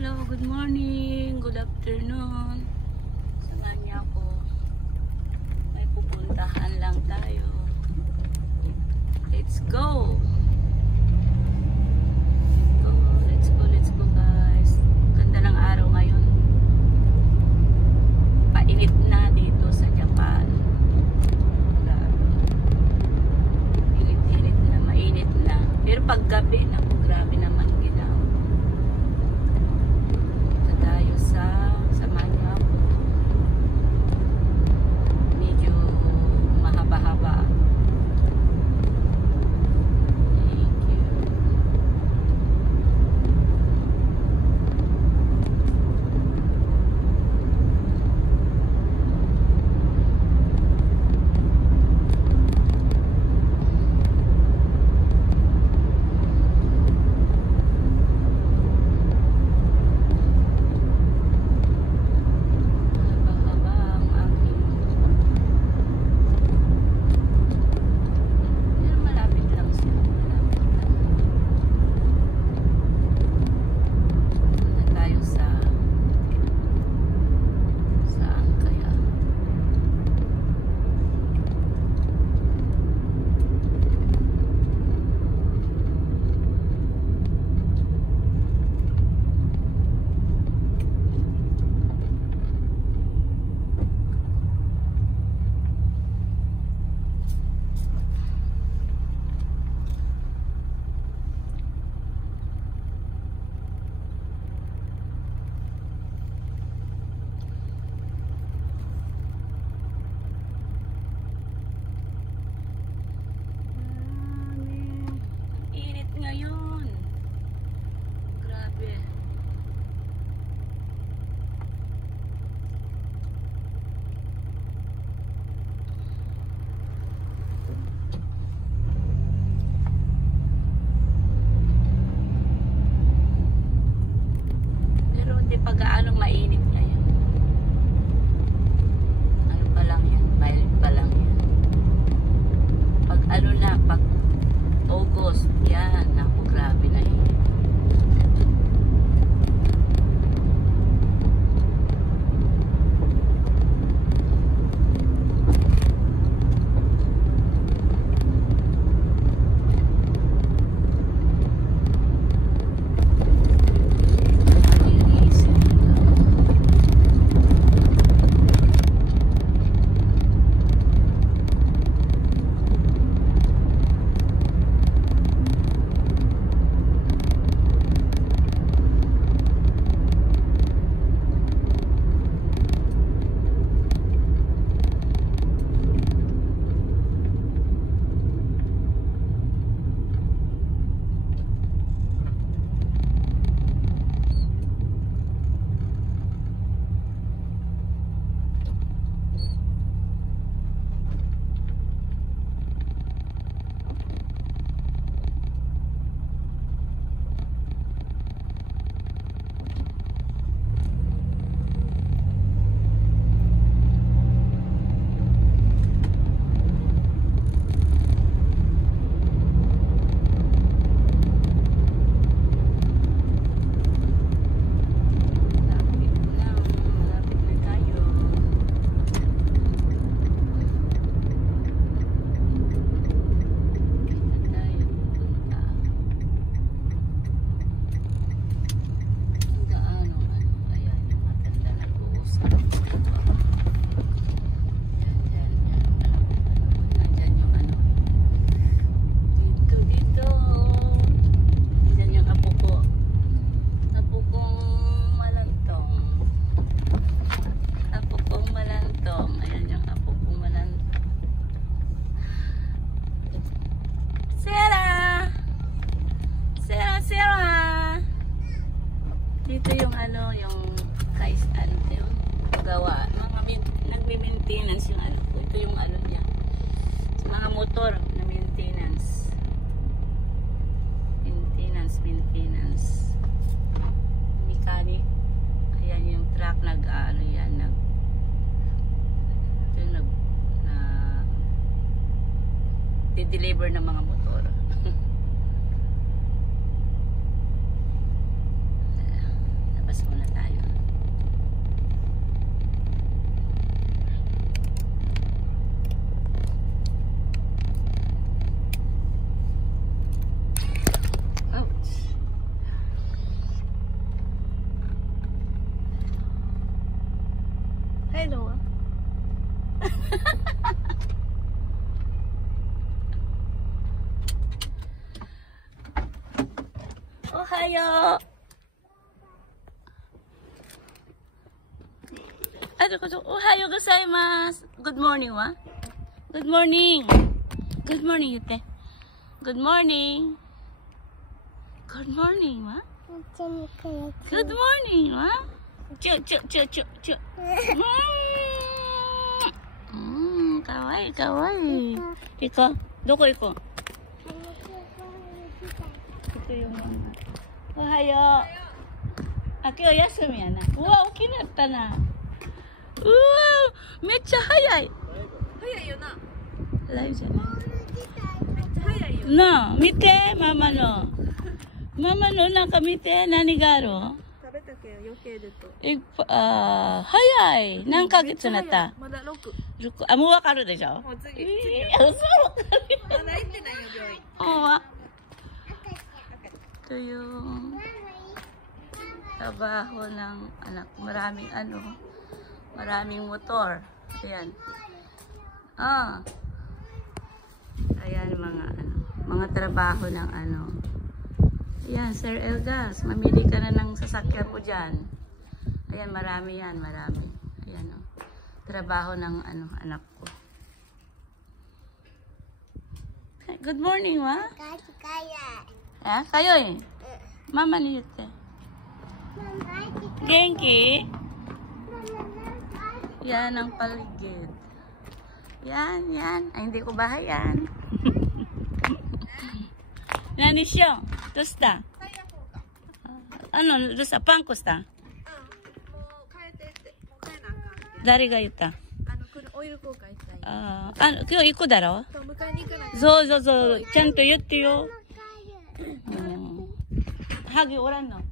Hello, good morning, good afternoon. Samahan niyo ako. May pupuntahan lang tayo. Let's go! Let's go guys. Ganda ng araw ngayon. Painit na dito sa Japan. Init na, mainit na. Pero pag gabi na, grabe naman ginaw. Ito tayo sa Manila. Medyo mahaba-haba. Ngayon grabe pero hindi pa gaanong mainit ngayon. Ano pa lang yan, mainit pa lang yan. Pag ano na, pag August, yan, ako grabe na yun. dito yung ano, yung guys, ano yung gawa, nagme-maintenance yung ano ko. Ito yung ano niya, sa mga motor na maintenance, mechanic. Ayan yung truck nag-ano yan, di-deliver ng mga motor. labas muna tayo. Ouch. Hello. Ohayo. Ohayo gozaimasu. Good morning, wa? Good morning. Good morning, Yute. Good morning. Good morning, wa? Good morning, wa? Chu. Kawaii, kawaii. Iko? Doko iko? Ito yung mga. Ohayo. Aki o yasumi ya na. Uwa, okinatta na. Uwa, mecha hayai. Hayai yo na. Liveじゃない。mecha hayai yo. Na, mite, mama no. Mama no, naka mite, nani ga aru? 食べたけど余計でと。早い。何ヶ月なった？まだ6。あ、もうわかるでしょ？もう次。嘘。まだ行ってないよ、病院。Ito yung trabaho ng anak. Maraming motor. Ayan. Ayan mga trabaho ng Ayan, Sir Elgas, mamili ka na ng sasakyan mo dyan. Ayan, marami yan, marami. Ayan, trabaho ng anak ko. Good morning, wa? Ha? Kayo eh? Mama ni Yute. Genki? Yan ang paligid. Yan. Ay, hindi ko bahay yan. Nani siya? Dosta? Ano? Dosta? Pangko sta? Dari ga yutta? Oil交換したい。今日行くだろ？そう、迎えに行かない。そう。ちゃんと言ってよ。ハギおらんの？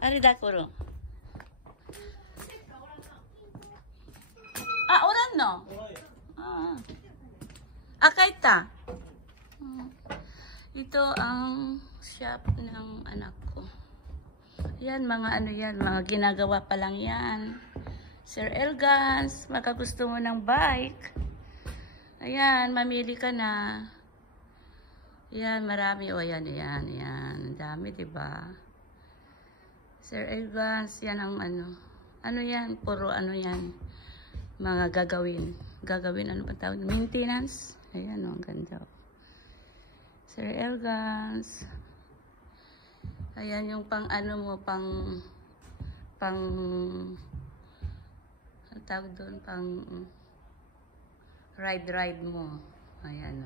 あれだころ。あ、おらんの？Kaita. Ito ang shop ng anak ko. Yan, mga ginagawa pa lang yan. Sir Elgas, makagusto mo ng bike. Ayan, mamili ka na. Yan, marami. Yan. Ang dami, diba? Sir Elgas, yan ang Ano yan? Puro yan. Mga gagawin. Ano ba tawag? Maintenance. Ayan, ang ganda. Sir Elgas. Ayan yung pang tawag doon, pang ride mo. Ayan,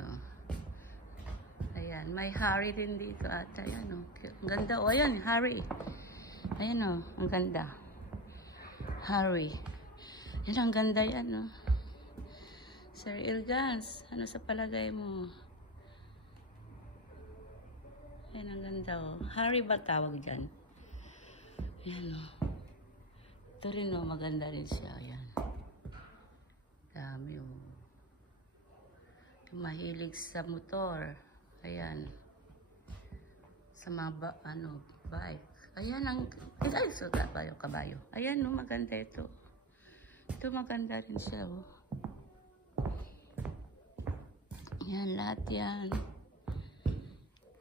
Ayan, may Harry din dito ata. Ayan, ang ganda. Ayan, Harry. Ayan, ang ganda. Harry. Yan, ang ganda yan, Sir Elgas, ano sa palagay mo? Yan, ang ganda, Harry ba tawag dyan? Yan, Ito rin, maganda rin siya. Yan. Dami, Yung mahilig sa motor. Ayan. Sa mga, bike. Ayan, kabayo. Ayan, maganda ito. Ito, maganda rin siya, Yan,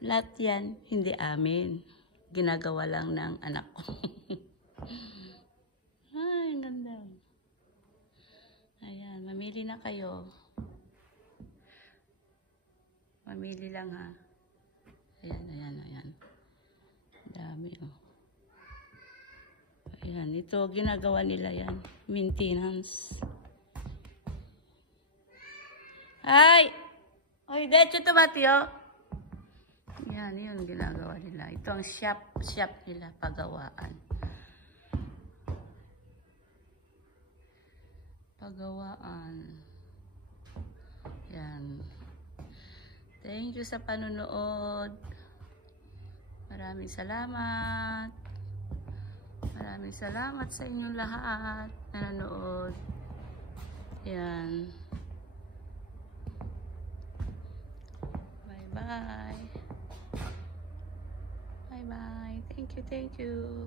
lahat yan, hindi amin. Ginagawa lang ng anak ko. Ay, ang ganda. Ayan, mamili na kayo. Mamili lang, ha. Ayan. Dami, Ayan, ito, ginagawa nila yan. Maintenance. Ay! Oy, derecho to batiyo. Yan, yun ginagawa nila. Ito ang shop nila, pagawaan. Yan. Thank you sa panonood. Maraming salamat. Maraming salamat sa inyong lahat na nanood. Yan. Bye-bye. Bye-bye. Thank you, thank you.